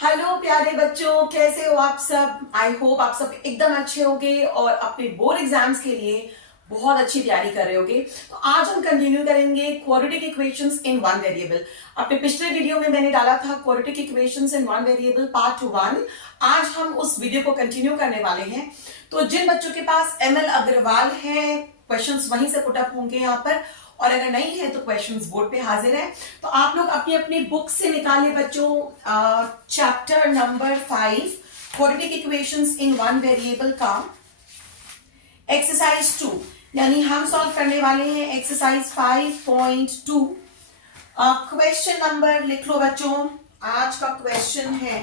Hello प्यारे बच्चों, कैसे हो आप सब। आई होप आप सब एकदम अच्छे होंगे और अपने बोर्ड एग्जाम्स के लिए बहुत अच्छी तैयारी कर रहे होगे। तो आज हम कंटिन्यू करेंगे quadratic equations in one variable. अपने पिछले वीडियो में मैंने डाला था quadratic equations in one variable part 1। आज हम उस वीडियो को कंटिन्यू करने वाले हैं। तो जिन बच्चों के पास ML अग्रवाल है, क्वेश्चंस वहीं से पुटअप होंगे यहाँ पर, और अगर नहीं है तो क्वेश्चंस बोर्ड पे हाजिर है। तो आप लोग अपनी अपनी बुक से निकालिए बच्चों chapter number 5 quadratic equations in one variable का एक्सरसाइज 2, यानी हम सॉल्व करने वाले हैं एक्सरसाइज 5.2। क्वेश्चन नंबर लिख लो बच्चों। आज का क्वेश्चन है,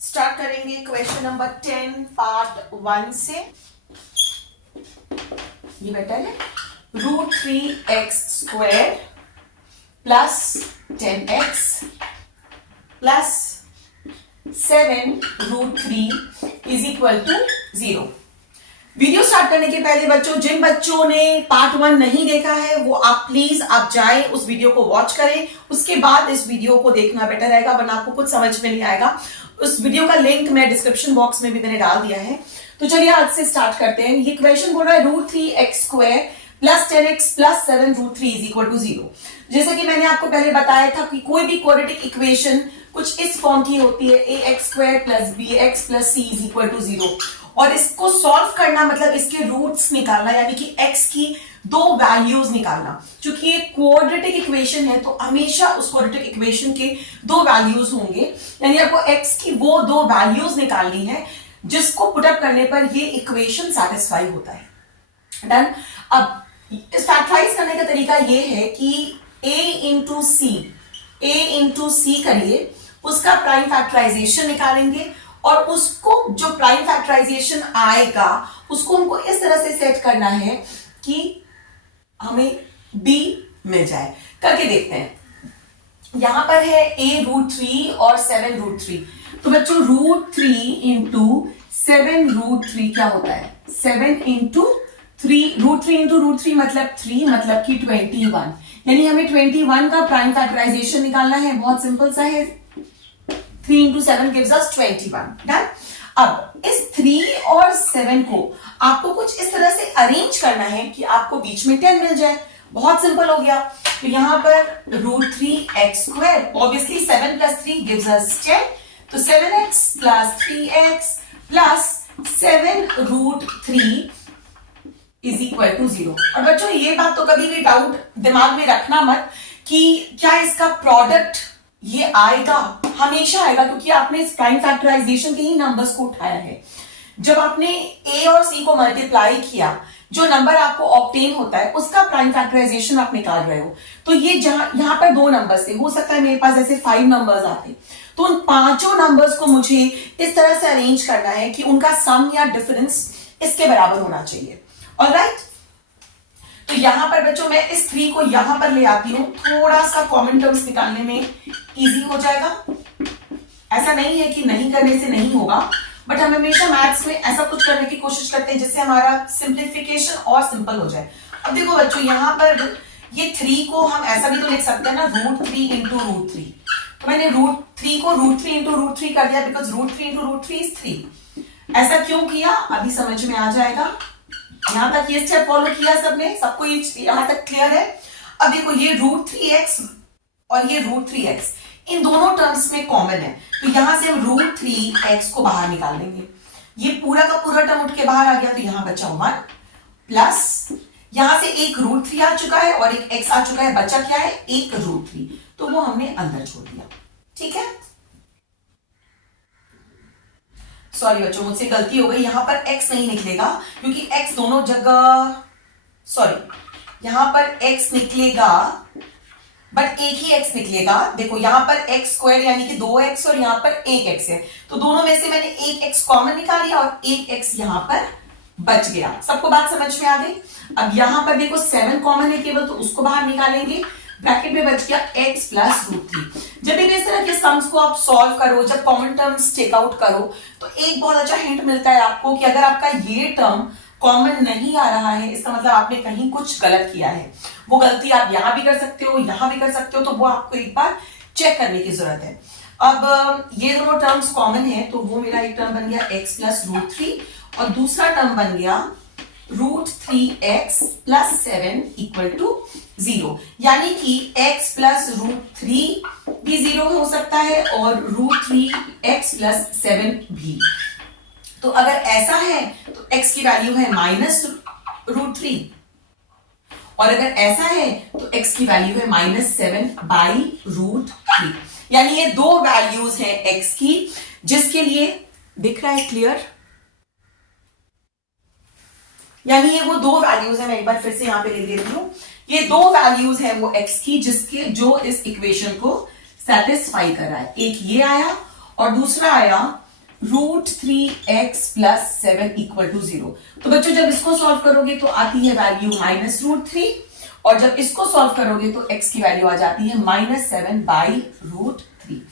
स्टार्ट करेंगे क्वेश्चन नंबर 10 पार्ट 1 से। ये बेटा है √3x² plus 10x plus 7√3 is equal to 0। Video start करने के पहले बच्चों, जिन बच्चों ने पार्ट 1 नहीं देखा है वो आप प्लीज आप जाएं उस वीडियो को वॉच करें, उसके बाद इस वीडियो को देखना बेटर रहेगा, वरना आपको कुछ समझ में नहीं आएगा। उस वीडियो का लिंक मैं डिस्क्रिप्शन बॉक्स में भी मैंने डाल दिया है। तो चलिए आज से स्टार्ट करते हैं। ये क्वेश्चन बोल रहा है √3x² plus 10x plus 7√3 is equal to 0। जैसे कि मैंने आपको पहले बताया था कि कोई भी क्वाड्रेटिक इक्वेशन कुछ इस फॉर्म की होती है, ax² plus bx plus c is equal to 0। और इसको सॉल्व करना मतलब इसके रूट्स निकालना, यानी कि x की दो वैल्यूज निकालना। क्योंकि ये क्वाड्रेटिक इक्वेशन है तो हमेशा उस क्वाड्रेटिक इक्वेशन के दो वैल्यूज होंगे, यानी आपको x की वो दो वैल्यूज निकालनी है जिसको पुटअप करने पर ये इक्वेशन सैटिस्फाई होता है। डन। अब फैक्टराइज करने का तरीका ये है कि a इंटू सी करिए, उसका प्राइम फैक्टराइजेशन निकालेंगे और उसको जो प्राइम फैक्टराइजेशन आएगा उसको हमको इस तरह से सेट करना है कि हमें b मिल जाए। करके देखते हैं। यहां पर है a√3 और 7√3। तो बच्चों √3 इंटू 7√3 क्या होता है? 7 इंटू 3, √3 इंटू √3 मतलब 3, मतलब कि 21। यानी हमें 21 का प्राइम फैक्टराइजेशन निकालना है। बहुत सिंपल सा है, 3 इंटू 7 गिव्स अस 21। डन। अब इस 3 और 7 को आपको कुछ इस तरह से अरेंज करना है कि आपको बीच में 10 मिल जाए। बहुत सिंपल हो गया। तो यहां पर √3x², obviously 7 plus 3 gives us 10, तो 7x plus 3x plus 7√3 is equal to 0। और बच्चों ये बात तो कभी भी डाउट दिमाग में रखना मत कि क्या इसका प्रोडक्ट ये आएगा। हमेशा आएगा, क्योंकि आपने इस प्राइम फैक्टराइजेशन के ही नंबर्स को उठाया है। जब आपने a और c को मल्टीप्लाई किया, जो नंबर आपको ऑब्टेन होता है उसका प्राइम फैक्टराइजेशन आप निकाल रहे हो। तो ये जहां यहां पर दो नंबर्स थे, हो सकता है मेरे पास ऐसे 5 नंबर्स आते, तो उन पांचों नंबर्स को मुझे इस तरह से अरेंज करना है कि उनका सम या डिफरेंस इसके बराबर होना चाहिए। ऑलराइट। तो यहां पर बच्चों मैं इस 3 को यहां पर ले आती हूं, थोड़ा सा कॉमन टर्म्स निकालने में इजी हो जाएगा। ऐसा नहीं है कि नहीं करने से नहीं होगा, बट हम हमेशा मैथ्स में ऐसा कुछ करने की कोशिश करते हैं जिससे हमारा सिंप्लीफिकेशन और सिंपल हो जाए। अब देखो बच्चों, यहां पर ये 3 को हम ऐसा भी तो लिख सकते हैं ना, √3 इंटू √3। तो मैंने √3 को √3 इंटू √3 कर दिया, बिकॉज √3 इंटू √3 इज 3। ऐसा क्यों किया अभी समझ में आ जाएगा। यहां तक ये स्टेप फॉलो किया सबने, सबको यहां तक क्लियर है। अब देखो ये √3x और ये √3x इन दोनों टर्म्स में कॉमन है, तो यहां से हम √3x को बाहर निकाल लेंगे। ये पूरा का पूरा टर्म उठ के बाहर आ गया, तो यहां बचा 1 प्लस यहां से एक √3 आ चुका है और एक x आ चुका है, बचा क्या है? एक √3, तो वो हमने अंदर छोड़ दिया। ठीक है। सॉरी बच्चों, मुझसे गलती हो गई, यहां पर x नहीं निकलेगा क्योंकि x दोनों जगह, सॉरी यहां पर x निकलेगा बट एक ही x निकलेगा। देखो यहां पर x² यानी कि 2x और यहां पर 1x है, तो दोनों में से मैंने 1x कॉमन निकाल लिया और 1x यहां पर बच गया। सबको बात समझ में आ गई। अब यहां पर देखो 7 कॉमन है केवल, तो उसको बाहर निकालेंगे। ब्रैकेट में बच गया x प्लस √3। जब भी इस तरह के सम्स को आप सॉल्व करो, जब कॉमन टर्म्स टेक आउट करो, तो एक बहुत अच्छा हिंट मिलता है आपको कि अगर आपका ये टर्म कॉमन नहीं आ रहा है, इसका मतलब आपने कहीं कुछ गलत किया है। वो गलती आप यहां भी कर सकते हो, यहां भी कर सकते हो, तो वो आपको एक बार चेक करने की जरूरत है। अब ये दोनों टर्म्स कॉमन है, तो वो मेरा एक टर्म बन गया x प्लस रूट थ्री और दूसरा टर्म बन गया root three x plus 7 equal to 0, यानी कि x प्लस रूट थ्री भी 0 हो सकता है और रूट थ्री एक्स प्लस 7 भी। तो अगर ऐसा है तो x की वैल्यू है माइनस रूट थ्री, और अगर ऐसा है तो x की वैल्यू है -7 बाई रूट थ्री। यानी ये दो वैल्यूज हैं x की, जिसके लिए दिख रहा है क्लियर, यानी ये वो दो वैल्यूज है, मैं एक बार फिर से यहां पे लिख देती हूं, ये दो वैल्यूज है वो x की जिसके जो इस इक्वेशन को सेटिस्फाई कर रहा है। एक ये आया और दूसरा आया root three x plus 7 equal to 0। तो बच्चों जब इसको सॉल्व करोगे तो आती है वैल्यू माइनस रूट थ्री, और जब इसको सॉल्व करोगे तो x की वैल्यू आ जाती है -7 बाई रूट थ्री।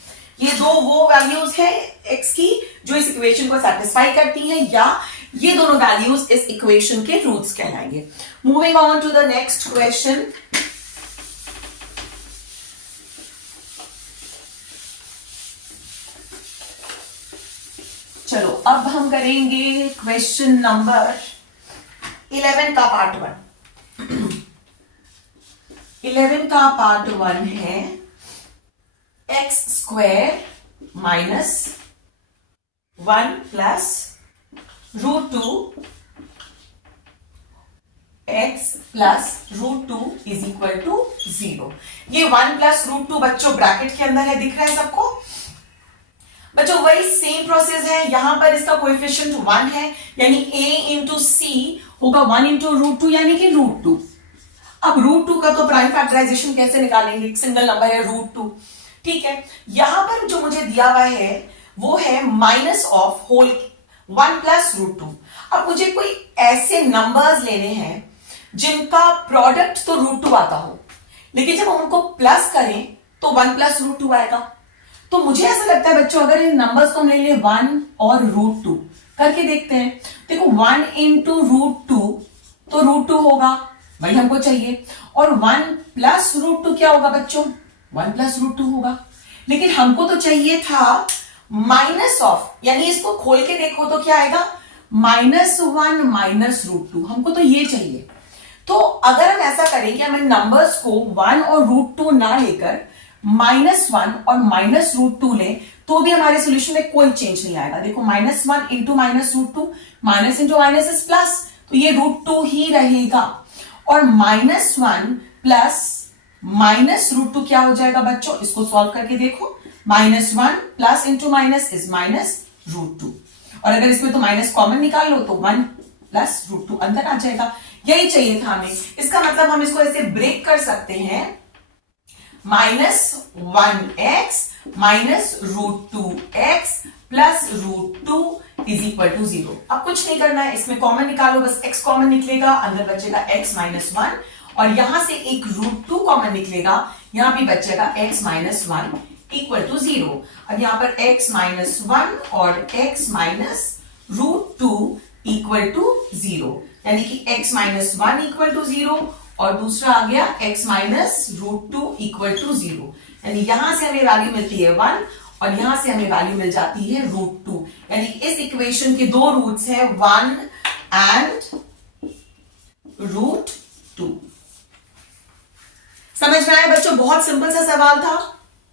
ये दो वो वैल्यूज है x की जो इस इक्वेशन को सेटिस्फाई करती हैं, या ये दोनों वैल्यूज इस इक्वेशन के रूट्स कहलाएंगे। Moving on to the next question. चलो अब हम करेंगे क्वेश्चन नंबर 11 का पार्ट 1। 11 का पार्ट 1 है x square minus 1 plus root two x plus root two is equal to 0। ये 1 प्लस रूट टू बच्चों ब्रैकेट के अंदर है, दिख रहा है सबको बच्चों? वही सेम प्रोसेस है, यहां पर इसका कोएफिशिएंट 1 है, यानी a इंटू सी होगा 1 इंटू रूट टू, यानी कि रूट टू। अब रूट टू का तो प्राइम फैक्टराइजेशन कैसे निकालेंगे, एक सिंगल नंबर है रूट टू, ठीक है। यहां पर जो मुझे दिया हुआ है वो है minus of whole 1 plus root two. अब मुझे कोई ऐसे नंबर्स लेने हैं जिनका प्रोडक्ट तो रूट टू आता हो, लेकिन जब हम उनको प्लस करें तो 1 प्लस रूट टू आएगा। तो मुझे ऐसा लगता है बच्चों अगर इन नंबर्स को हम ले लें 1 और रूट टू करके देखते हैं। देखो 1 इंटू रूट टू तो रूट टू होगा, वही हमको चाहिए, और 1 प्लस रूट टू क्या होगा बच्चों? 1 प्लस रूट टू होगा। लेकिन हमको तो चाहिए था माइनस ऑफ, यानी इसको खोल के देखो तो क्या आएगा? -1 माइनस रूट टू, हमको तो ये चाहिए। तो अगर हम ऐसा करें कि हम इन नंबर्स को 1 और रूट टू ना लेकर -1 और माइनस रूट टू लें तो भी हमारे सोल्यूशन में कोई चेंज नहीं आएगा। देखो -1 into minus root two, minus into minus is plus, तो ये रूट टू ही रहेगा, और -1 प्लस माइनस रूट टू क्या हो जाएगा बच्चों? इसको सॉल्व करके देखो, -1 plus into minus is minus root two, और अगर इसमें तो माइनस कॉमन निकाल लो तो 1 प्लस रूट टू अंदर आ जाएगा। यही चाहिए था हमें। इसका मतलब हम इसको ऐसे ब्रेक कर सकते हैं, -1x minus root two x plus root two is equal to 0। अब कुछ नहीं करना है, इसमें कॉमन निकालो, बस x कॉमन निकलेगा, अंदर बचेगा x माइनस 1, और यहां से एक रूट टू कॉमन निकलेगा, यहां भी बचेगा x माइनस 1 इक्वल टू 0। अब यहां पर x माइनस 1 और x minus root two equal to 0, यानी कि x माइनस 1 इक्वल टू 0 और दूसरा आ गया x minus root two equal to 0, यानी यहां से हमें वैल्यू मिलती है 1 और यहां से हमें वैल्यू मिल जाती है रूट टू। यानी इस इक्वेशन के दो रूट्स हैं 1 एंड रूट टू। समझ में आया बच्चों? बहुत सिंपल सा सवाल था,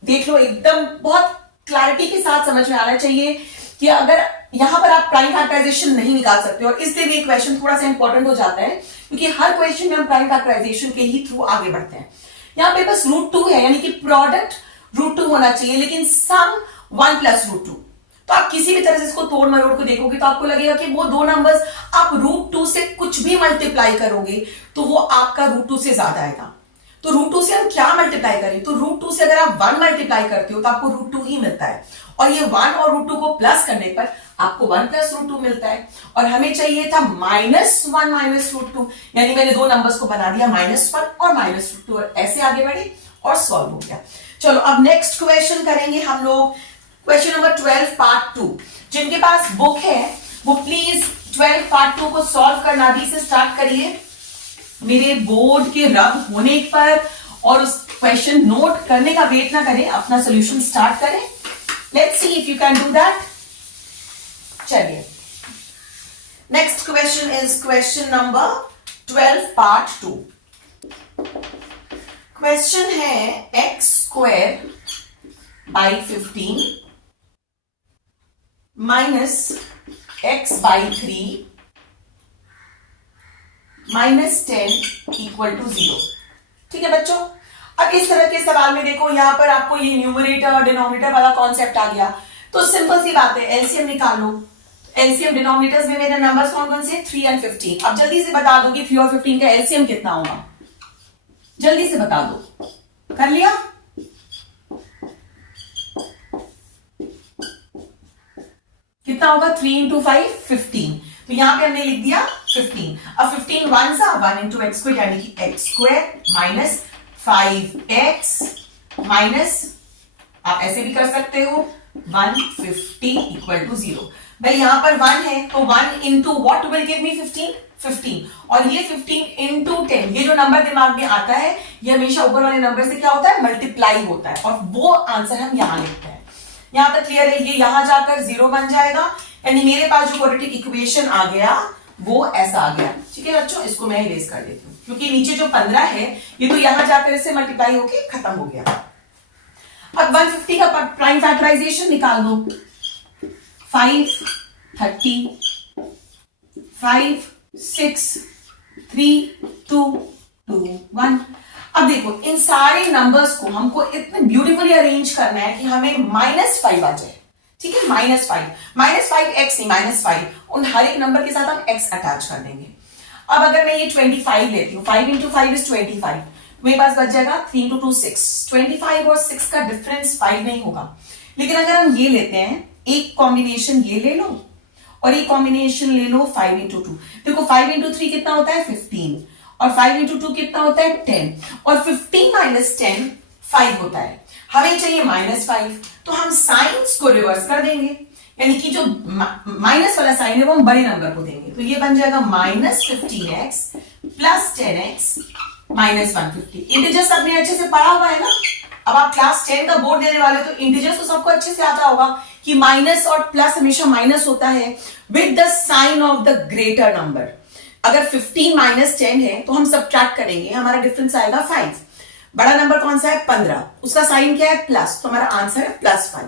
देख लो, एकदम बहुत क्लैरिटी के साथ समझ में आना चाहिए कि अगर यहां पर आप प्राइम फैक्टराइजेशन नहीं निकाल सकते, और इसलिए भी क्वेश्चन थोड़ा सा इंपॉर्टेंट हो जाता है क्योंकि हर क्वेश्चन में हम प्राइम फैक्टराइजेशन के ही थ्रू आगे बढ़ते हैं। यहां पे बस रूट टू है, यानी कि प्रोडक्ट रूट टू होना चाहिए, लेकिन सम 1 प्लस रूट टू। तो आप किसी भी तरह से इसको तोड़ मरोड़ को देखोगे तो आपको लगेगा कि वो दो नंबर्स आप रूट टू से कुछ भी मल्टीप्लाई करोगे तो वो आपका रूट टू से ज्यादा आएगा। तो रूट टू से हम क्या मल्टीप्लाई करें? तो रूट टू से अगर आप 1 मल्टीप्लाई करते हो तो आपको रूट टू ही मिलता है, और ये 1 और रूट टू को प्लस करने पर आपको 1 प्लस रूट टू मिलता है, और हमें चाहिए था -1 माइनस रूट टू, यानी मैंने दो नंबर्स को बना दिया -1 और माइनस रूट टू, और ऐसे आगे बढ़े और सॉल्व हो गया। चलो अब नेक्स्ट क्वेश्चन करेंगे हम लोग, क्वेश्चन नंबर 12 पार्ट 2। जिनके पास बुक है वो प्लीज 12 पार्ट 2 को सॉल्व करना अभी से स्टार्ट करिए, मेरे बोर्ड के रब होने पर, और उस क्वेश्चन नोट करने का वेट ना करें, अपना सोल्यूशन स्टार्ट करें। Let's see if you can do that. चलिए, next question is question number 12 part 2. Question है x square by 15 minus X by 3 minus 10 equal to 0. ठीक है बच्चों. अब इस तरह के सवाल में देखो, यहां पर आपको ये न्यूमरेटर और डिनोमिनेटर वाला कॉन्सेप्ट आ गया. तो सिंपल सी बात है, एलसीएम निकाल लो. एलसीएम डिनोमिनेटर्स में मेरे नंबर्स कौन कौन से, 3 और 15. अब जल्दी से बता दो कि 3 और 15 का एलसीएम कितना होगा. जल्दी से बता दो. कर लिया. कितना होगा, 3 इंटू 5 15. तो यहां पे हमने लिख दिया 15. अब 15 वन सा 1 इंटू एक्स स्क्वायर यानी कि x square minus 5x minus, आप ऐसे भी कर सकते हो, 150 इक्वल टू 0. भाई यहां पर 1 है तो 1 into what will give me 15. और ये 15 इंटू 10, ये जो नंबर दिमाग में आता है ये हमेशा ऊपर वाले नंबर से क्या होता है, मल्टीप्लाई होता है. और वो आंसर हम यहां लिखते हैं. यहां तक क्लियर है. ये यहां जाकर 0 बन जाएगा, यानी मेरे पास जो क्वाड्रेटिक इक्वेशन आ गया वो ऐसा आ गया. ठीक है बच्चों, इसको मैं इरेज कर देती हूँ क्योंकि नीचे जो 15 है ये तो यहां जाकर इससे मल्टीप्लाई होके खत्म हो गया. अब 150 का प्राइम फैक्टराइजेशन निकाल दो. 5 30 5 6 3 2 2 1. अब देखो इन सारे नंबर्स को हमको इतने ब्यूटीफुली अरेंज करना है कि हमें -5 आ जाए. ठीक है, -5 एक्स नहीं, -5. उन हर एक नंबर के साथ हम एक्स अटैच कर देंगे. अब अगर मैं ये 25 लेती हूँ, 5 इंटू 5 इज 25. मेरे पास बच जाएगा 3 इंटू 2 6. 25 और 6 का डिफरेंस 5 नहीं होगा. लेकिन अगर हम ये लेते हैं, एक कॉम्बिनेशन ये ले लो और एक कॉम्बिनेशन ले लो 5 इंटू 2. देखो 5 इंटू 3 कितना होता है, 15. और 5 इंटू 2 कितना होता है, 10. और 15 माइनस 10 5 होता है. हमें चाहिए -5. तो हम साइंस को रिवर्स कर देंगे, यानी कि जो माइनस वाला साइन है वो हम बड़े नंबर को देंगे. तो ये बन जाएगा -15x plus 10x minus 150. Integers आपने अच्छे से पढ़ा हुआ है ना. अब आप क्लास 10 का बोर्ड देने वाले हो तो इंटीजर्स तो सबको अच्छे से आता होगा कि माइनस और प्लस हमेशा माइनस होता है with the sign of the greater number. अगर 15 माइनस 10 है तो हम सब्ट्रैक्ट करेंगे, हमारा डिफरेंस आएगा 5. बड़ा नंबर कौन सा है, 15. उसका साइन क्या है, प्लस. तो हमारा आंसर है +5.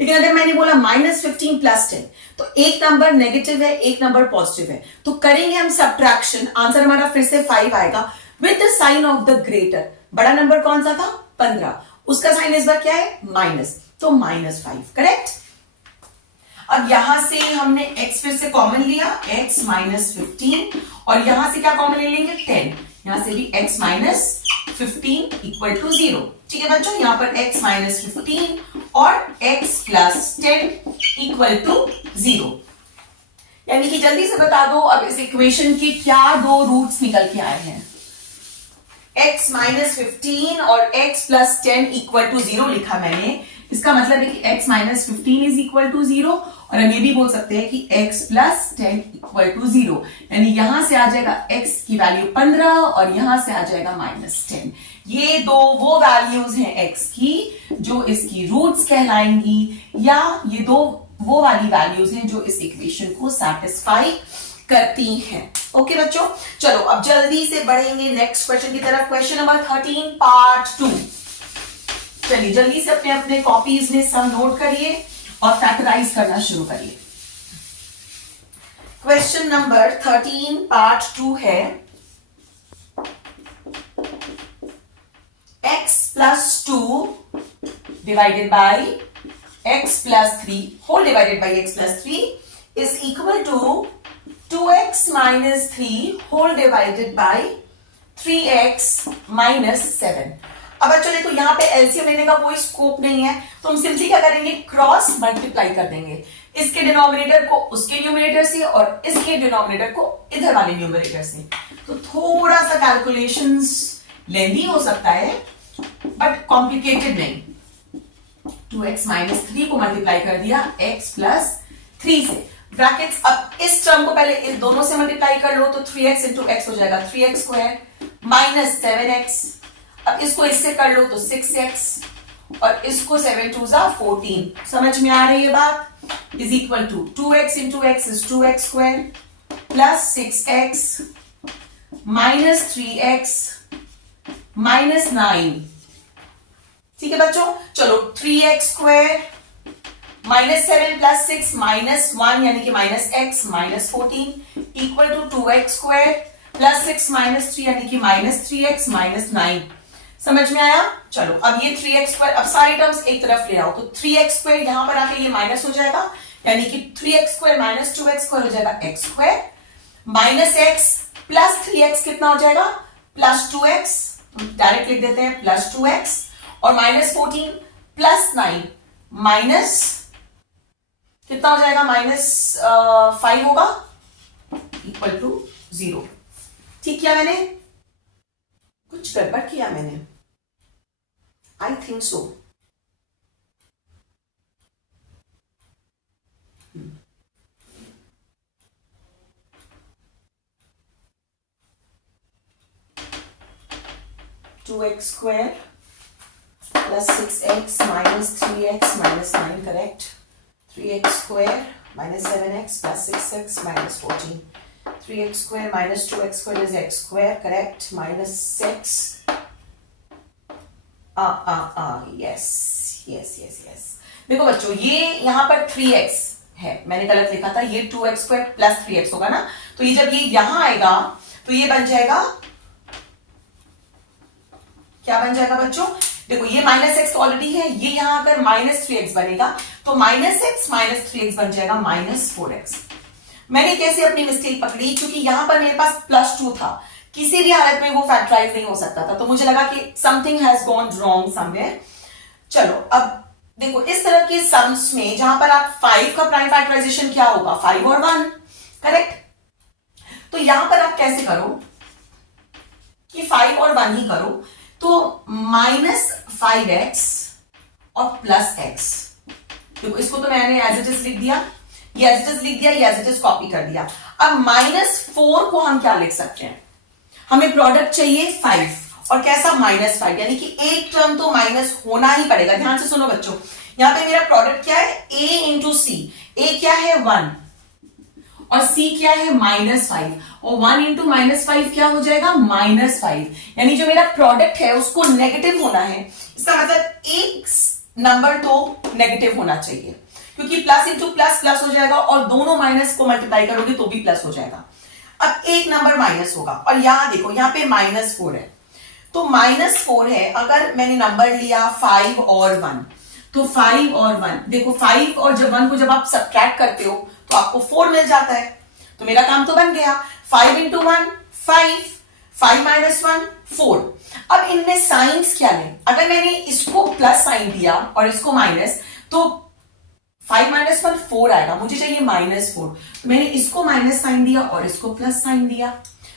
लेकिन अगर मैंने बोला -15 प्लस 10, तो एक नंबर नेगेटिव है, एक नंबर पॉजिटिव है. तो करेंगे हम सब्ट्रैक्शन, आंसर हमारा फिर से 5 आएगा with the sign of the greater. बड़ा नंबर कौन सा था, 15. उसका साइन इस बार क्या है, माइनस. तो -5. करेक्ट. अब यहां से हमने x फिर से कॉमन लिया, x -15. और यहां से क्या कॉमन ले लेंगे, 10. यहां से भी x -15 इक्वल टू 0. ठीक है बच्चों, यहां पर x -15 और x प्लस 10 इक्वल टू 0. यानी कि जल्दी से बता दो अब इस इक्वेशन के क्या दो रूट्स निकल के आए हैं. x -15 और x प्लस 10 इक्वल टू 0 लिखा मैंने. इसका मतलब है कि x -15 इज इक्वल टू 0. और हम ये भी बोल सकते हैं कि x प्लस 10 इक्वल टू 0. यानी यहां से आ जाएगा x की वैल्यू 15 और यहां से आ जाएगा -10. ये दो वो वैल्यूज हैं x की जो इसकी रूट्स कहलाएंगी, या ये दो वो वाली वैल्यूज हैं जो इस इक्वेशन को सैटिस्फाई करती हैं. ओके बच्चों, चलो अब जल्दी से बढ़ेंगे नेक्स्ट क्वेश्चन की तरफ. Question number 13 part 2. चलिए जल्दी से अपने अपने कॉपीज में सब नोट करिए और फैक्टराइज करना शुरू करिए. क्वेश्चन नंबर 13 पार्ट 2 है x plus 2 divided by x plus 3 whole divided by x plus 3 is equal to 2x minus 3 whole divided by 3x minus 7. अब बच्चों देखो यहां पे एलसीएम लेने का कोई स्कोप नहीं है, तो हम सिंपली क्या करेंगे, क्रॉस मल्टीप्लाई कर देंगे. इसके डिनोमिनेटर को उसके न्यूमरेटर से और इसके डिनोमिनेटर को इधर वाले न्यूमरेटर से. तो थोड़ा सा कैलकुलेशंस लेंदी हो सकता है बट कॉम्प्लिकेटेड नहीं. 2x माइनस 3 को मल्टीप्लाई कर दिया x प्लस 3 से. ब्रैकेट्स, अब इस टर्म को पहले इस दोनों से मल्टीप्लाई कर लो तो 3x इंटू x हो जाएगा 3x स्क्वायर माइनस 7x. अब इसको इससे कर लो तो 6x और इसको 7 2 14, समझ में आ रही है बात? Is equal to 2x into x is 2x square plus 6x minus 3x minus 9। ठीक है बच्चों, चलो 3x square minus 7 plus 6 minus 1 यानी कि minus x minus 14 equal to 2x square plus 6 minus 3 यानी कि माइनस 3x माइनस 9। समझ में आया? चलो अब ये 3x स्क्वायर, अब सारी टर्म्स एक तरफ ले आओ तो 3x स्क्वायर यहां पर आके ये माइनस हो जाएगा यानी कि 3x square minus 2x square हो जाएगा x square minus x plus 3x कितना हो जाएगा प्लस 2x, डायरेक्ट लिख देते हैं प्लस 2x और माइनस 14 प्लस 9 माइनस कितना हो जाएगा माइनस 5 होगा इक्वल टू 0। ठीक किया मैंने? कुछ गड़बड़ किया मैंने? I think so. Two x square plus 6x minus 3x minus 9, correct. 3x square minus 7x plus 6x minus 14, 3x square minus 2x square is x square, correct, minus 6 yes। देखो बच्चों ये यहां पर 3x है, मैंने गलत लिखा था, ये 2x square प्लस 3x होगा ना, तो ये जब ये यहां आएगा तो ये बन जाएगा, क्या बन जाएगा बच्चों? देखो ये माइनस एक्स ऑलरेडी है, ये यहां आकर माइनस 3x बनेगा तो माइनस एक्स माइनस 3x बन जाएगा माइनस 4x। मैंने कैसे अपनी मिस्टेक पकड़ी? क्योंकि यहां पर मेरे पास प्लस 2 था, किसी भी हालत में वो फैक्टराइज नहीं हो सकता था, तो मुझे लगा कि something has gone wrong somewhere. चलो अब देखो इस तरह के सम्स में जहां पर आप 5 का प्राइम फैक्टराइजेशन क्या होगा 5 और 1, करेक्ट। तो यहां पर आप कैसे करो कि 5 और 1 ही करो, तो माइनस 5x और प्लस x, देखो इसको तो मैंने एज इट इज लिख दिया, ये एज इट इज लिख दिया, ये एज इट इज कॉपी कर दिया। अब माइनस 4 को हम क्या लिख सकते हैं? हमें प्रोडक्ट चाहिए 5 और कैसा माइनस 5, यानी कि एक टर्म तो माइनस होना ही पड़ेगा। ध्यान से सुनो बच्चों, यहां पे मेरा प्रोडक्ट क्या है a इंटू सी, ए क्या है 1 और c क्या है माइनस 5 और 1 इंटू माइनस 5 क्या हो जाएगा माइनस 5, यानी जो मेरा प्रोडक्ट है उसको नेगेटिव होना है। इसका मतलब एक नंबर तो नेगेटिव होना चाहिए, क्योंकि प्लस इंटू प्लस प्लस हो जाएगा और दोनों माइनस को मल्टीप्लाई करोगे तो भी प्लस हो जाएगा। अब एक नंबर माइनस होगा और यहां देखो यहां पे माइनस 4 है, तो माइनस 4 है, अगर मैंने नंबर लिया 5 और 1 तो 5 और 1 देखो 5 और जब 1 को जब आप सब्ट्रैक्ट करते हो तो आपको 4 मिल जाता है, तो मेरा काम तो बन गया। 5 इंटू 1 5, 5 माइनस 1 4। अब इनमें साइंस क्या है? अगर मैंने इसको प्लस साइन दिया और इसको माइनस तो 5 माइनस 1 4 आएगा, मुझे चाहिए माइनस 4, तो मैंने इसको माइनस साइन दिया और इसको प्लस साइन दिया,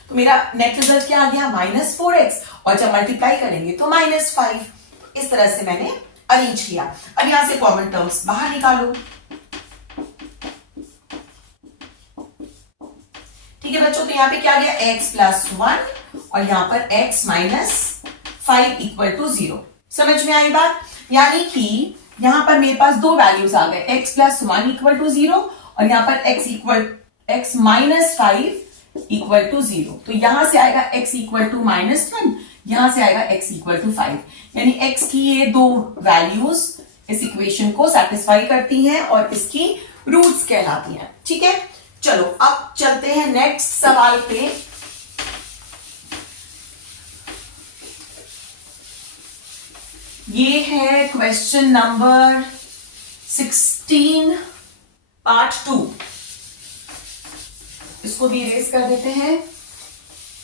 तो मेरा नेट रिजल्ट क्या आ गया माइनस 4x और जब मल्टीप्लाई करेंगे तो माइनस 5। इस तरह से मैंने अरेंज किया। अब यहां से कॉमन टर्म्स बाहर निकालो। ठीक है बच्चों, तो यहां पे क्या आ गया x प्लस 1 और यहां पर x माइनस 5 इक्वल टू 0। समझ में आई बात? यानी कि यहां पर मेरे पास दो वैल्यूज आ गए, x प्लस 1 इक्वल टू 0 और यहां पर x माइनस 5 इक्वल टू 0। तो यहां से आएगा x इक्वल टू माइनस 1, यहां से आएगा x इक्वल टू 5, यानी x की ये दो वैल्यूज इस इक्वेशन को सेटिस्फाई करती हैं और इसकी रूट्स कहलाती हैं। ठीक है, चलो अब चलते हैं नेक्स्ट सवाल पे। ये है क्वेश्चन नंबर 16 पार्ट 2। इसको भी इरेज कर देते हैं।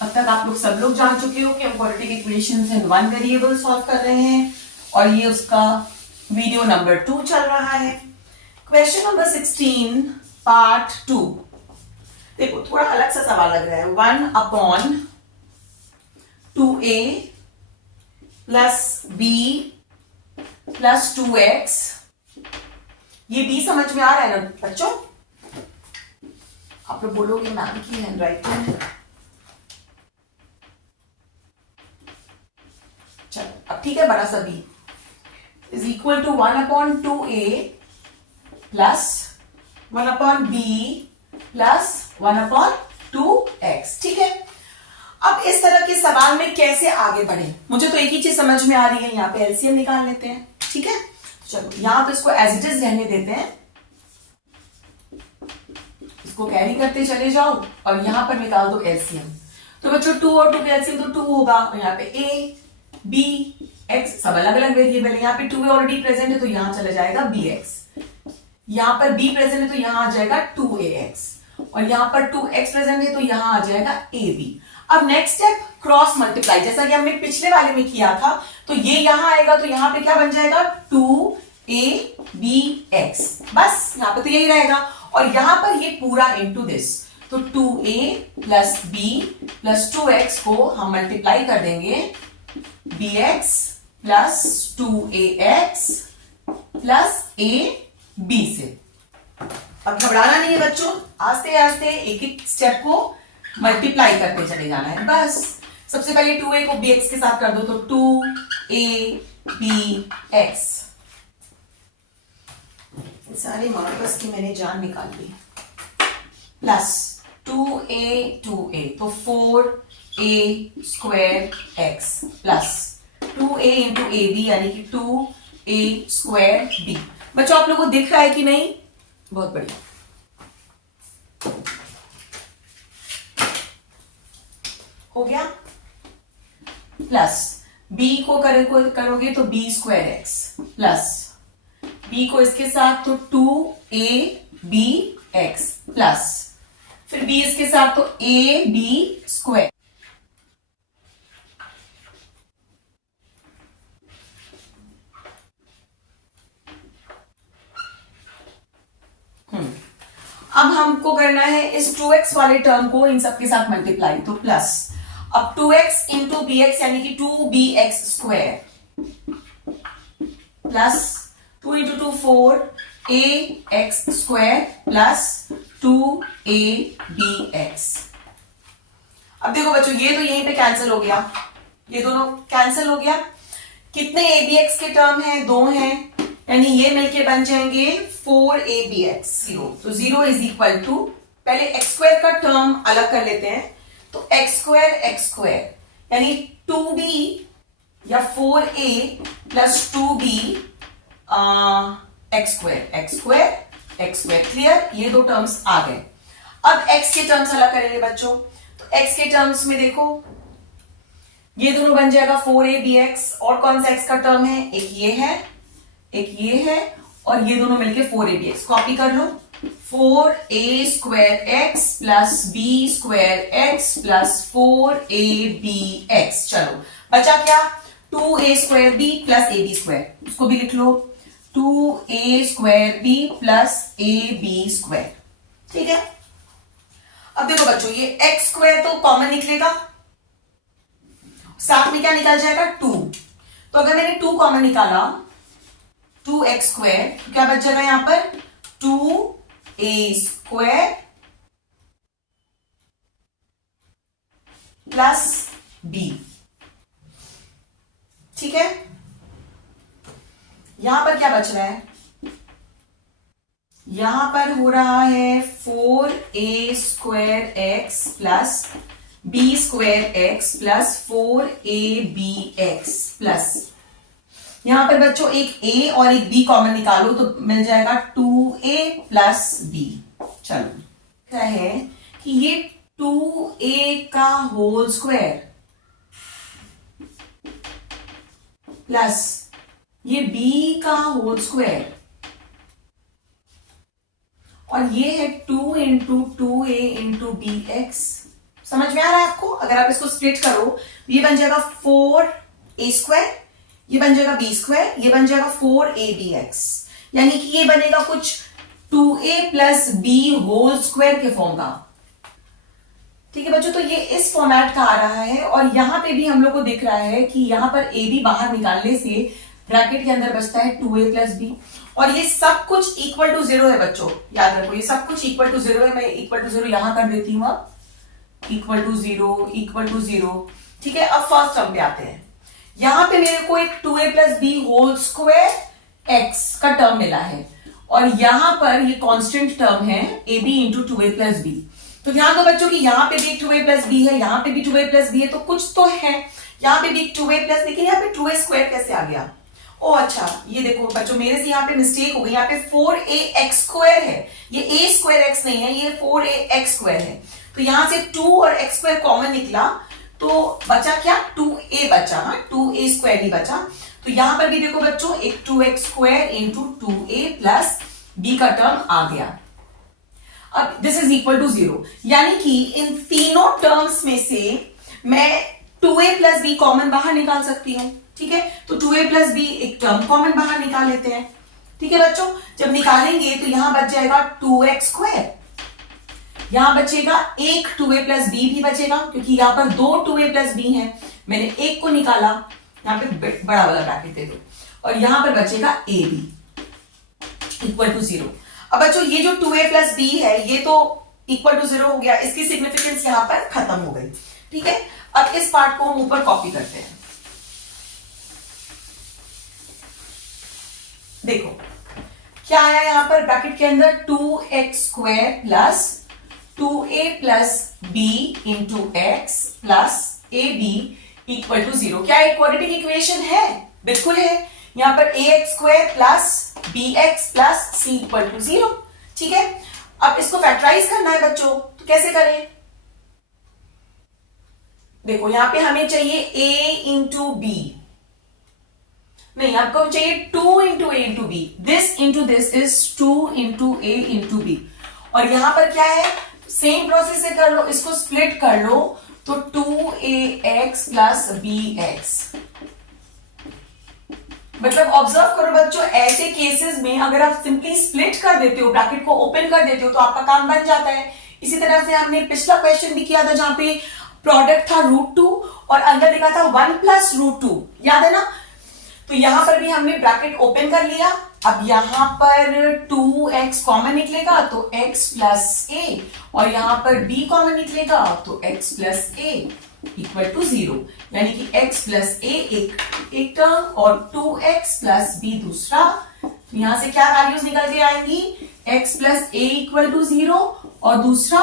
अब तक आप लोग सब लोग जान चुके हो कि हम क्वाड्रेटिक इक्वेशंस इन 1 वेरिएबल सॉल्व कर रहे हैं और ये उसका वीडियो नंबर 2 चल रहा है। Question number 16 part 2। देखो थोड़ा अलग सा सवाल लग रहा है। 1 upon 2a plus b plus 2x, ये b समझ में आ रहा है ना बच्चों? आप लोग बोलोगे मैम की हैंडराइटिंग। चलो अब ठीक है, बड़ा सा b is equal to 1/2a plus 1/b plus 1/2x। ठीक है, अब इस तरह के सवाल में कैसे आगे बढ़े, मुझे तो एक ही चीज समझ में आ रही है, यहाँ पे एलसीएम निकाल लेते हैं। ठीक है, चलो यहां तो इसको एज इट इज रहने देते हैं, इसको कैरी करते चले जाओ और यहां पर निकाल दो एलसीएम। तो बच्चों 2 और 2 का एलसीएम तो 2 होगा, और यहाँ पे a b x सब अलग अलग वेरिएबल है। यहाँ पे 2 ऑलरेडी प्रेजेंट है तो यहां चला जाएगा bx, यहां पर b प्रेजेंट है तो यहां आ जाएगा 2ax, और यहां पर 2x प्रेजेंट है तो यहां आ जाएगा ab। अब नेक्स्ट स्टेप क्रॉस मल्टीप्लाई, जैसा कि हमने पिछले वाले में किया था, तो ये यहां आएगा तो यहां पे क्या बन जाएगा 2abx, बस यहां पे तो यही रहेगा। और यहां पर ये पूरा इनटू दिस, तो 2a plus b plus 2x को हम मल्टीप्लाई कर देंगे bx plus 2ax plus ab से। अब घबराना नहीं है बच्चों, आस्ते आस्ते एक एक स्टेप को मल्टीप्लाई करते चले जाना है। बस सबसे पहले 2a को bx के साथ कर दो, तो 2abx, सारे मार्कर्स की मैंने जान निकाल ली, प्लस 2a तो 4a square x plus 2a into ab यानी कि 2a स्क्वायर b। बच्चों आप लोगों को दिख रहा है कि नहीं? बहुत बढ़िया, हो गया। प्लस b को करोगे तो b square x plus b को इसके साथ तो 2abx प्लस फिर b इसके साथ तो ab स्क्वायर। अब हमको करना है इस 2x वाले टर्म को इन सबके साथ मल्टीप्लाई, तो प्लस अब 2x इंटू bx यानी कि 2bx square plus 2 into 2 4ax square plus 2abx। अब देखो बच्चों ये तो यहीं पे कैंसिल हो गया, ये दोनों कैंसिल हो गया। कितने abx के टर्म हैं? 2 हैं, यानी ये मिलके बन जाएंगे 4abx 0। तो 0 इज इक्वल टू, पहले x स्क्वायर का टर्म अलग कर लेते हैं, तो x स्क्वायर यानी 2b या 4a plus 2b x square clear, ये दो टर्म्स आ गए। अब x के टर्म्स अलग करेंगे बच्चों, तो x के टर्म्स में देखो ये दोनों बन जाएगा 4abx, और कौन सा x का टर्म है? एक ये है और ये दोनों मिलके 4abx, कॉपी कर लो, 4a square x plus b square x plus 4abx। चलो बचा क्या? 2a square b plus ab square, उसको भी लिख लो, 2a square b plus ab square. ठीक है, अब देखो बच्चों ये x स्क्वायर तो कॉमन निकलेगा, साथ में क्या निकल जाएगा 2, तो अगर मैंने 2 कॉमन निकाला 2x स्क्वायर, तो क्या बच जाएगा यहां पर 2a स्क्वायर प्लस b। ठीक है, यहां पर क्या बच रहा है? यहां पर हो रहा है 4a square x plus b square x plus 4abx plus, यहां पर बच्चों एक a और एक b कॉमन निकालो तो मिल जाएगा 2a प्लस b। चलो क्या है कि ये 2a का होल स्क्वायर प्लस ये b का होल स्क्वायर, और ये है 2 इंटू 2a इंटू bx। समझ में आ रहा है आपको? अगर आप इसको स्प्लिट करो ये बन जाएगा 4a स्क्वायर, ये बन जाएगा b स्क्वायर, ये बन जाएगा 4abx, यानी कि ये बनेगा कुछ 2a plus b whole square के फॉर्म का। ठीक है बच्चों, तो ये इस फॉर्मेट का आ रहा है, और यहां पे भी हम लोग को दिख रहा है कि यहां पर ab बाहर निकालने से ब्रैकेट के अंदर बचता है 2a प्लस b, और ये सब कुछ इक्वल टू 0 है बच्चों, याद रखो ये सब कुछ इक्वल टू 0 है। मैं इक्वल टू 0 यहां कर देती हूं, अब इक्वल टू 0 इक्वल टू 0। ठीक है, अब फर्स्ट टर्म पे आते हैं। यहां पे मेरे को एक 2a plus B whole square x का टर्म मिला है और यहां पर ये कांस्टेंट टर्म है A B into 2a plus B. तो ध्यान दो बच्चों कि यहां पे भी एक 2a प्लस बी है, यहां पे भी 2a प्लस बी है, तो कुछ तो है। यहां पे भी एक 2a प्लस, लेकिन यहाँ पे 2a स्क्वायर कैसे आ गया? ओ अच्छा, ये देखो बच्चों मेरे से यहाँ पे मिस्टेक हो गई, यहाँ पे 4a x स्क्वायर है, ये a स्क्वायर x नहीं है, ये 4a x स्क्वायर है। तो यहां से 2 और x स्क्वायर कॉमन निकला तो बचा क्या? 2a बचा, हाँ 2a स्क्वायर ही बचा। तो यहां पर भी देखो बच्चों एक 2x square into 2a plus b का टर्म आ गया। अब दिस इज इक्वल टू 0, यानी कि इन तीनों टर्म्स में से मैं 2a प्लस बी कॉमन बाहर निकाल सकती हूं। ठीक है, तो 2a प्लस बी एक टर्म कॉमन बाहर निकाल लेते हैं। ठीक है बच्चों, जब निकालेंगे तो यहां बच जाएगा 2x स्क्वायर, यहां बचेगा एक 2a प्लस बी भी बचेगा क्योंकि यहां पर दो 2a प्लस बी है, मैंने एक को निकाला, यहां पे बड़ा वाला ब्रैकेट दे दो, और यहां पर बचेगा ए बी इक्वल टू 0। अब बच्चों ये जो 2a प्लस बी है ये तो इक्वल टू 0 हो गया, इसकी सिग्निफिकेंस यहां पर खत्म हो गई। ठीक है, अब इस पार्ट को हम ऊपर कॉपी करते हैं। देखो क्या आया यहां पर ब्रैकेट के अंदर, 2x square plus 2a plus B into x plus A B equal to 0। क्या एक क्वाड्रेटिक इक्वेशन है? बिल्कुल है। यहां पर ax square plus bx plus c equal to 0। ठीक है, अब इसको फैक्टराइज करना है बच्चों, तो कैसे करें? देखो यहां पे हमें चाहिए a इंटू बी, नहीं आपको चाहिए 2 into A into B, this into this is 2 into A into B. और यहां पर क्या है, सेम प्रोसेस से कर लो, इसको स्प्लिट कर लो तो 2ax प्लस bx। मतलब ऑब्जर्व करो बच्चों, ऐसे केसेस में अगर आप सिंपली स्प्लिट कर देते हो, ब्रैकेट को ओपन कर देते हो तो आपका काम बन जाता है। इसी तरह से हमने पिछला क्वेश्चन भी किया था जहां पे प्रोडक्ट था √2 और अंदर लिखा था 1 प्लस √2, याद है ना? तो यहां पर भी हमने ब्रैकेट ओपन कर लिया। अब यहां पर 2x कॉमन निकलेगा तो x प्लस ए, और यहां पर b कॉमन निकलेगा तो x plus A equal to 0, यानी कि x प्लस ए एक टर्म और 2x प्लस b दूसरा। तो यहां से क्या वैल्यूज निकल के आएंगी, x plus A equal to 0 और दूसरा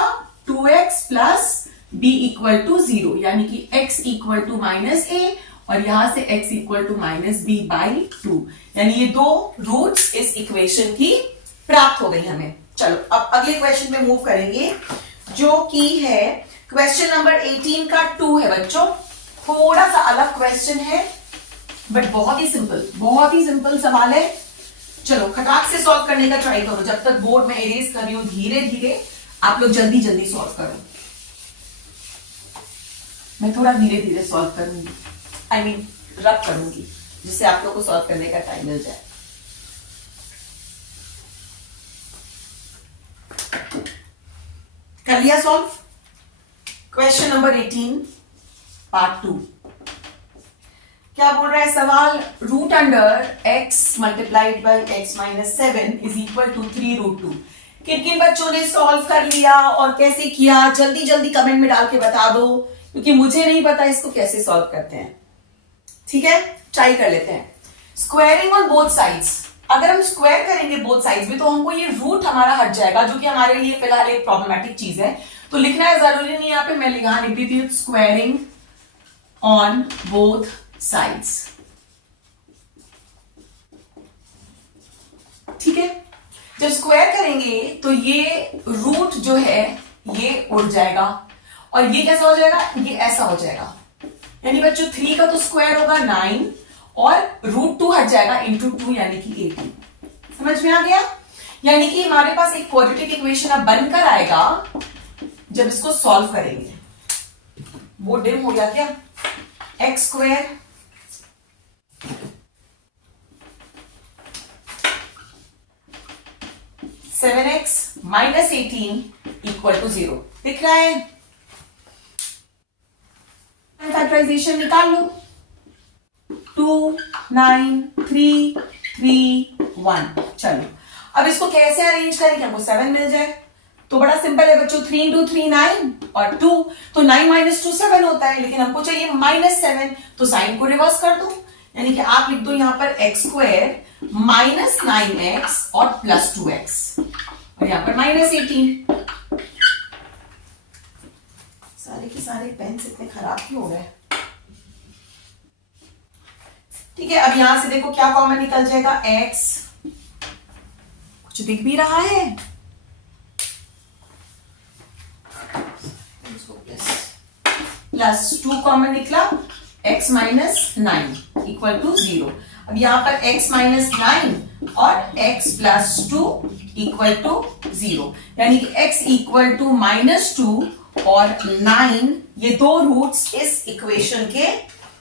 2x plus b equal to 0, यानी कि x equal to minus A और यहां से x equal to minus B by 2, यानी ये दो रूट्स इस इक्वेशन की प्राप्त हो गई हमें। चलो अब अगले क्वेश्चन पे मूव करेंगे जो कि है क्वेश्चन नंबर 18 का 2 है बच्चों। थोड़ा सा अलग क्वेश्चन है बट बहुत ही सिंपल सवाल है। चलो खटाक से सॉल्व करने का ट्राई करो, जब तक बोर्ड में इरेज कर रही हूं धीरे धीरे आप लोग जल्दी सॉल्व करो। मैं थोड़ा धीरे धीरे सॉल्व करूंगी, रब करूंगी, जिससे आप लोग को सॉल्व करने का टाइम मिल जाए। कर लिया सॉल्व? क्वेश्चन नंबर 18 पार्ट 2 क्या बोल रहा है सवाल, root under x multiplied by x minus 7 is equal to 3√2। किन बच्चों ने सॉल्व कर लिया और कैसे किया, जल्दी कमेंट में डाल के बता दो, क्योंकि मुझे नहीं पता इसको कैसे सॉल्व करते हैं। ठीक है, ट्राई कर लेते हैं। स्क्वायरिंग ऑन बोथ साइड्स, अगर हम स्क्वायर करेंगे बोथ साइड्स में तो हमको ये रूट हमारा हट जाएगा, जो कि हमारे लिए फिलहाल एक प्रॉब्लमेटिक चीज है। तो लिखना है जरूरी नहीं, यहां पे मैं लिख देती हूं स्क्वायरिंग ऑन बोथ साइड्स। ठीक है, जब स्क्वायर करेंगे तो ये रूट जो है ये उड़ जाएगा और ये कैसा हो जाएगा, ये ऐसा हो जाएगा। यानी बच्चों 3 का तो स्क्वायर होगा 9 और √2 हट जाएगा इंटू 2 यानी कि 18। समझ में आ गया? यानी कि हमारे पास एक क्वाड्रेटिक इक्वेशन अब बनकर आएगा जब इसको सॉल्व करेंगे। वो डिम हो गया क्या? x square seven x minus 18 equal to 0 दिख रहा है। फैक्टराइजेशन निकाल लो, 2 9 3 3 1। चलो अब इसको कैसे अरेंज करें कि हमको 7 मिल जाए। तो बड़ा सिंपल है बच्चों, 3 इंटू 3 9 और 2, तो 9 माइनस 2 7 होता है, लेकिन हमको चाहिए -7, तो साइन को रिवर्स कर दो, यानी कि आप लिख दो यहां पर x² माइनस 9x और प्लस 2x, और यहां पर -18। सारे के सारे पेन्स इतने खराब क्यों हो गए? ठीक है, अब यहां से देखो क्या कॉमन निकल जाएगा, x, कुछ दिख भी रहा है, प्लस 2 कॉमन निकला, x माइनस 9 इक्वल टू 0। अब यहां पर x माइनस 9 और x प्लस 2 इक्वल टू 0, यानी कि x इक्वल टू -2 और 9, ये दो रूट्स इस इक्वेशन के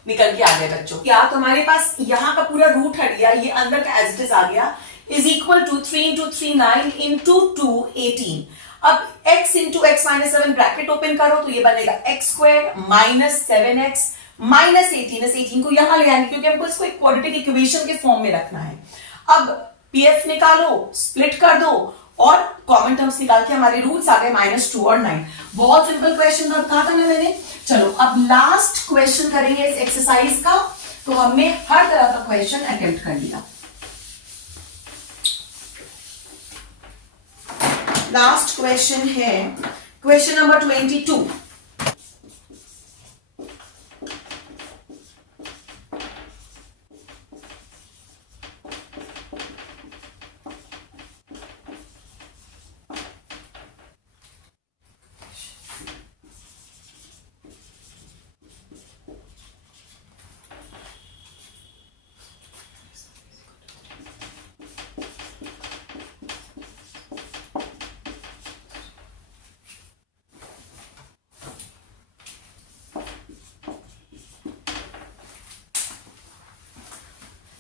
निकल के आ गए बच्चों। या तो हमारे पास यहां का पूरा रूट हट गया, ये अंदर का एज इट इज आ गया, is equal to 3 into 3 9 into 2 18। अब x into x minus 7 bracket open करो तो ये बनेगा x² माइनस 7x माइनस 18। इस 18 को यहां ले आएंगे क्योंकि हमको इसको एक क्वाड्रेटिक इक्वेशन के फॉर्म में रखना है। अब pf निकालो, स्प्लिट कर दो और कॉमन टर्म्स निकाल के हमारे रूट्स आ गए -2 और 9। बहुत सिंपल क्वेश्चन रखा था ना मैंने। चलो अब लास्ट क्वेश्चन करेंगे इस एक्सरसाइज का। तो हमने हर तरह का क्वेश्चन अटेम्प्ट कर लिया। लास्ट क्वेश्चन है क्वेश्चन नंबर 22।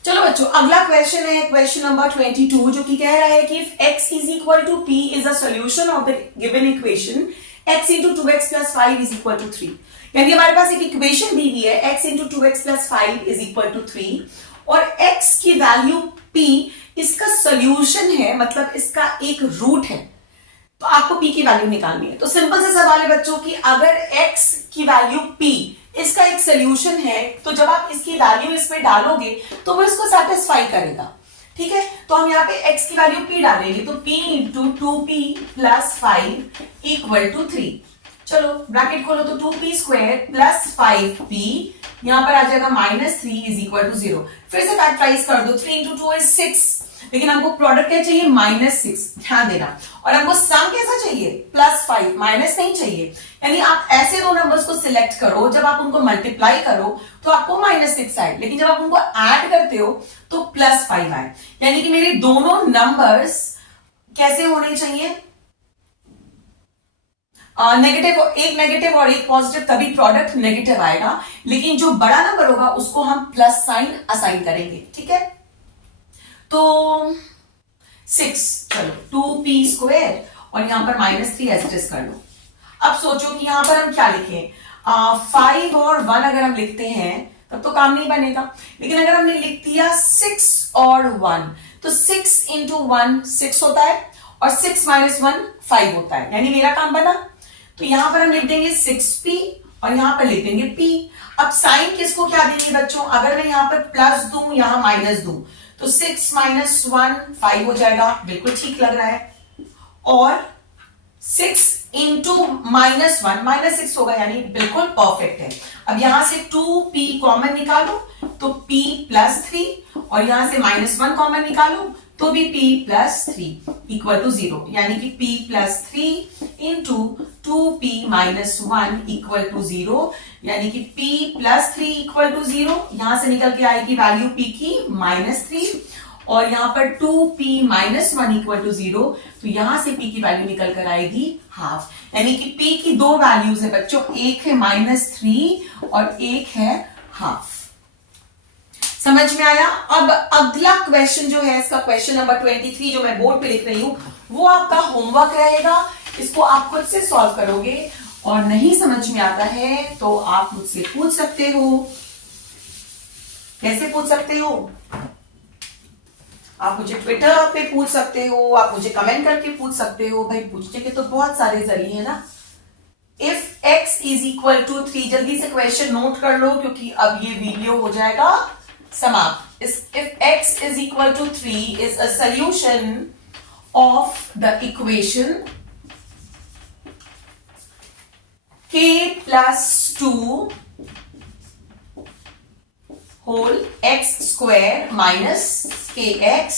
चलो बच्चों अगला क्वेश्चन है क्वेश्चन नंबर 22, जो कि कह रहा है कि if x is equal to p is a solution of the given equation x into 2x plus 5 is equal to 3। यानी हमारे पास एक इक्वेशन दी हुई है x into 2x plus 5 is equal to 3 और x की वैल्यू p इसका solution है, मतलब इसका एक रूट है। तो आपको p की वैल्यू निकालनी है। तो सिंपल से सवाल है बच्चों कि अगर x की वैल्यू p इसका एक सोल्यूशन है, तो जब आप इसकी वैल्यू इसमें डालोगे तो वो इसको सेटिस्फाई करेगा। ठीक है, तो हम यहाँ पे x की वैल्यू p डालेंगे, तो p into 2p plus 5 equal to 3। चलो ब्रैकेट खोलो, तो 2p स्क्वायर प्लस 5p यहां पर आ जाएगा -3 इज इक्वल टू 0। फिर से फैक्टराइज कर दो, 3 इंटू 2 इज 6, लेकिन हमको प्रोडक्ट क्या चाहिए, -6। ध्यान देना, और हमको सम कैसा चाहिए, +5, माइनस नहीं चाहिए। यानी आप ऐसे दो नंबर्स को सिलेक्ट करो, जब आप उनको मल्टीप्लाई करो तो आपको -6 आए, लेकिन जब आप उनको ऐड करते हो तो +5 आए। यानी कि मेरे दोनों नंबर्स कैसे होने चाहिए, नेगेटिव, एक नेगेटिव और एक पॉजिटिव, तभी प्रोडक्ट नेगेटिव आएगा। लेकिन जो बड़ा नंबर होगा उसको हम प्लस साइन असाइन करेंगे। ठीक है, तो 6, चलो 2p स्क्वायर और यहां पर -3 एज इट इज कर लो। अब सोचो कि यहां पर हम क्या लिखें, 5 और 1 अगर हम लिखते हैं तब तो काम नहीं बनेगा, लेकिन अगर हमने लिख दिया 6 और 1, तो 6 इंटू 1 6 होता है और 6 माइनस 1 5 होता है, यानी मेरा काम बना। तो यहां पर हम लिख देंगे 6p और यहां पर लिख देंगे p। अब साइन किसको क्या देंगे बच्चों, अगर मैं यहां पर प्लस दूं यहां माइनस दूं तो 6 माइनस 1 5 हो जाएगा, बिल्कुल ठीक लग रहा है। और 6 इंटू -1 -6 होगा, यानी बिल्कुल परफेक्ट है। अब यहां से 2p कॉमन निकालो तो p प्लस 3 और यहां से -1 कॉमन निकालो तो भी p प्लस 3 इक्वल टू 0, यानी कि p plus 3 into 2p minus 1 equal to 0, यानी कि p प्लस 3 इक्वल टू 0। यहां से निकल के आएगी वैल्यू p की -3 और यहां पर 2p माइनस 1 इक्वल टू 0, तो यहां से p की वैल्यू निकल कर आएगी हाफ। यानी कि p की दो वैल्यूज है बच्चों, एक है -3 और एक है हाफ। समझ में आया। अब अगला क्वेश्चन जो है इसका क्वेश्चन नंबर 23 जो मैं बोर्ड पे लिख रही हूं, वो आपका होमवर्क रहेगा। इसको आप खुद से सॉल्व करोगे और नहीं समझ में आता है तो आप मुझसे पूछ सकते हो। कैसे पूछ सकते हो, आप मुझे ट्विटर पे पूछ सकते हो, आप मुझे कमेंट करके पूछ सकते हो। भाई पूछने के तो बहुत सारे जरिए हैं ना। If x is equal to 3, जल्दी से क्वेश्चन नोट कर लो क्योंकि अब ये वीडियो हो जाएगा समाप्त। If x is equal to 3 is a solution of the equation k plus 2 whole x square minus kx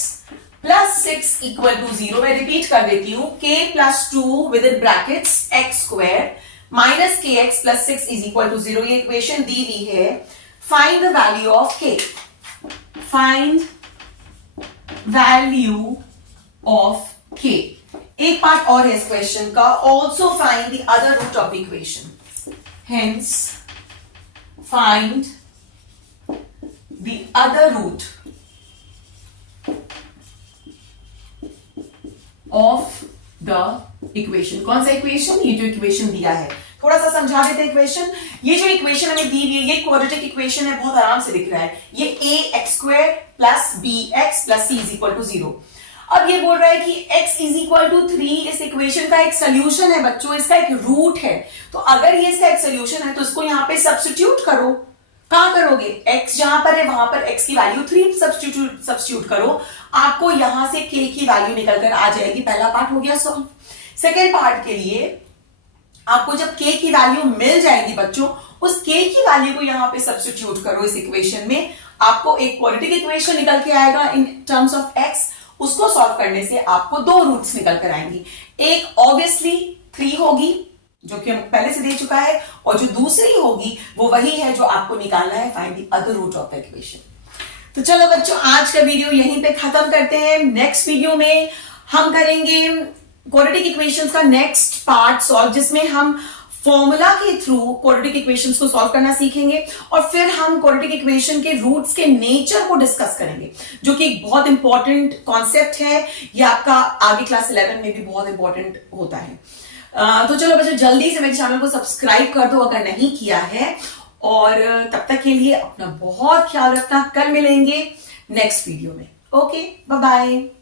plus 6 equal to 0। मैं रिपीट कर देती हूं, k plus 2 within brackets x square minus kx plus 6 is equal to 0। ये equation दी हुई है। Find the value of k, find value of k। एक part और है इस क्वेश्चन का, also find the other root of equation, hence find the other root of the equation. कौन सा इक्वेशन? ये जो इक्वेशन दिया है, थोड़ा सा समझा देते हैं इक्वेशन। ये जो इक्वेशन हमें दी हुई है ये क्वाड्रेटिक इक्वेशन है, बहुत आराम से दिख रहा है। ये a x square plus b x plus c is equal to 0। अब ये बोल रहा है कि x इज इक्वल टू 3 इस इक्वेशन का एक सोल्यूशन है बच्चों, इसका एक रूट है। तो अगर ये इसका एक सोल्यूशन है तो इसको यहां पे सब्स्टिट्यूट करो। कहां करोगे? x जहां पर है वहां पर x की वैल्यू 3 सब्स्टिट्यूट करो, आपको यहां से k की वैल्यू निकल कर आ जाएगी। पहला पार्ट हो गया सॉल्व। सेकेंड पार्ट के लिए आपको जब k की वैल्यू मिल जाएगी बच्चों, उस k की वैल्यू को यहां पे सब्स्टिट्यूट करो इस इक्वेशन में, आपको एक क्वाड्रेटिक इक्वेशन निकल के आएगा इन टर्म्स ऑफ x। उसको सॉल्व करने से आपको दो रूट्स निकल कर आएंगी। एक ऑब्वियसली 3 होगी जो कि हम पहले से दे चुका है, और जो दूसरी होगी वो वही है जो आपको निकालना है, find the other root of the equation. तो चलो बच्चों, आज का वीडियो यहीं पे खत्म करते हैं। नेक्स्ट वीडियो में हम करेंगे क्वाड्रेटिक इक्वेशंस का नेक्स्ट पार्ट सॉल्व, जिसमें हम फॉर्मूला के थ्रू क्वाड्रेटिक इक्वेशंस को सॉल्व करना सीखेंगे, और फिर हम क्वाड्रेटिक इक्वेशन के रूट्स के नेचर को डिस्कस करेंगे, जो कि एक बहुत इंपॉर्टेंट कॉन्सेप्ट है। ये आपका आगे क्लास 11 में भी बहुत इंपॉर्टेंट होता है। तो चलो बच्चों, जल्दी से मेरे चैनल को सब्सक्राइब कर दो अगर नहीं किया है, और तब तक के लिए अपना बहुत ख्याल रखना। कल मिलेंगे नेक्स्ट वीडियो में। Okay, bye bye.